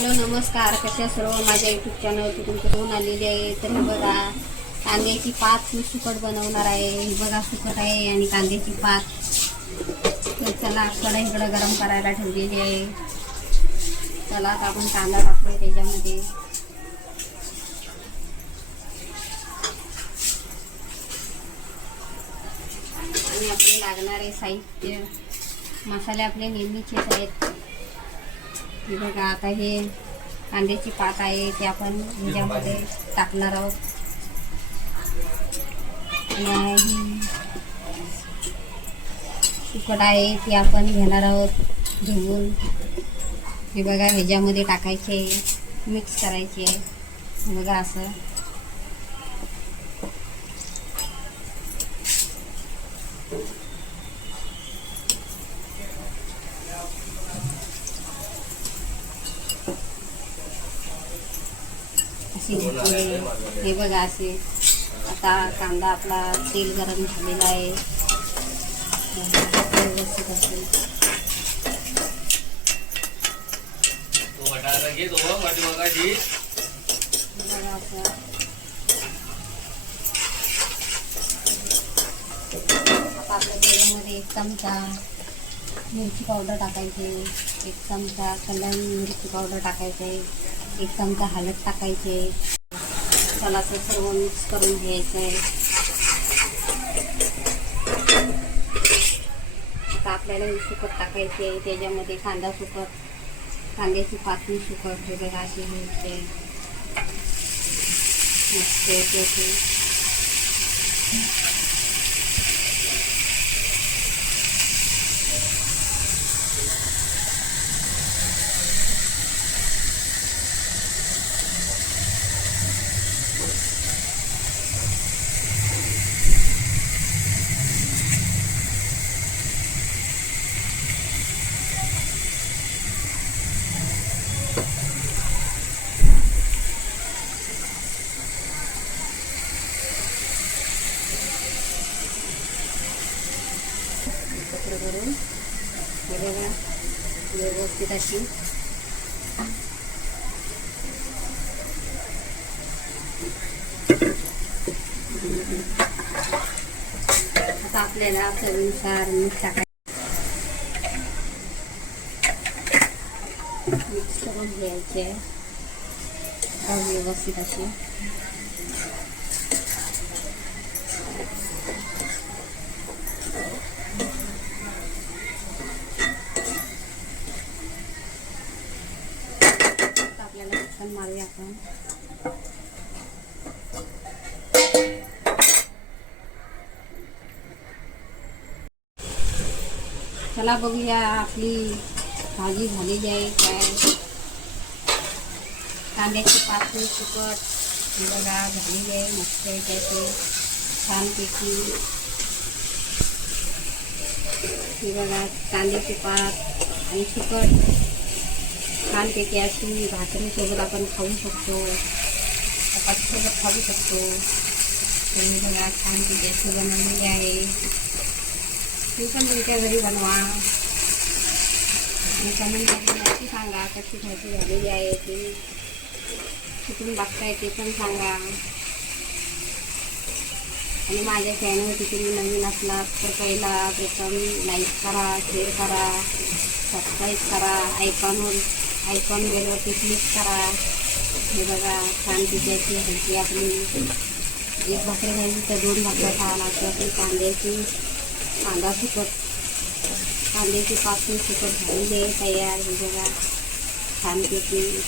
Hello नमस्कार. कशा सर्व? माझ्या युट्यूब चॅनलवरती तुमचं होऊन आलेली आहे. तर हे बघा कांद्याची पात मी सुकट बनवणार आहे. ही बघा सुकट आहे आणि कांद्याची पात. तर चला कढई इकडं गरम करायला ठेवलेली आहे. चला आता आपण कांदा टाकूया त्याच्यामध्ये. आणि आपले लागणारे साहित्य मसाले आपले नेहमीचेच आहेत. हे बघा आता हे कांद्याची पात आहे ते आपण ह्याच्यामध्ये टाकणार आहोत. आणि सुकट आहे ती आपण घेणार आहोत धुवून. हे बघा ह्याच्यामध्ये टाकायचे मिक्स करायचे. बघा असं. घेतले. हे बघा असे. आता कांदा आपला तेल गरम झालेला आहे. व्यवस्थित असेल बघा असं आता आपल्या तेलामध्ये एक चमचा मिरची पावडर टाकायची. एक चमचा कलर मिरची पावडर टाकायचे. एक चमचा हळद टाकायचे. चला सर्व मिक्स करून घ्यायचं आहे आता आपल्याला हे सुकट टाकायचे त्याच्यामध्ये कांदा सुकट कांद्याची पातळी सुकट वगैरे अशी घ्यायचे. मस्त करून हे बघा व्यवस्थित अशी. आता आपल्याला चवीनुसार मीठ टाकायचं. मिक्स करून घ्यायचे. व्यवस्थित अशी. आपल्याला मिक्सर मारूया आपण चला बघूया आपली भाजी झालेली आहे काय कांद्याची पातळी सुकट हे बघा झालेली आहे मस्त त्याचे छानपैकी हे बघा कांद्याची पात आणि सुकट छानपैकी अशी भाकरीसोबत आपण खाऊ शकतो. चपातीसोबत खाऊ शकतो. तर मी बघा छानपैकी अशी बनवलेली आहे. तुम्ही पण तुमच्या घरी बनवा. आणि नक्की सांगा कशी भाजी झालेली आहे ती. कुठून बघताय ते पण सांगा. आणि माझ्या चॅनलवरती तुम्ही नवीन असलात तर पहिला प्रथम लाईक करा शेअर करा सबस्क्राईब करा आयकॉनवर आयकॉन बेलवरती क्लिक करा. हे बघा छान पिकायची हलकी आपली. एक भाकरी झाली तर दोन भाकऱ्या खावा लागतं आपली कांद्याची कांदा सुकट कांद्याची पाचवी सुकट झालेली आहे तयार हे बघा. छानपैकी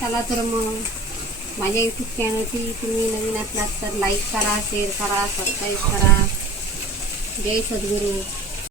चला तर मग. माझ्या यूट्यूब चॅनलची तुम्ही नवीन असलात तर लाईक करा शेअर करा सबस्क्राईब करा. जय सद्गुरू.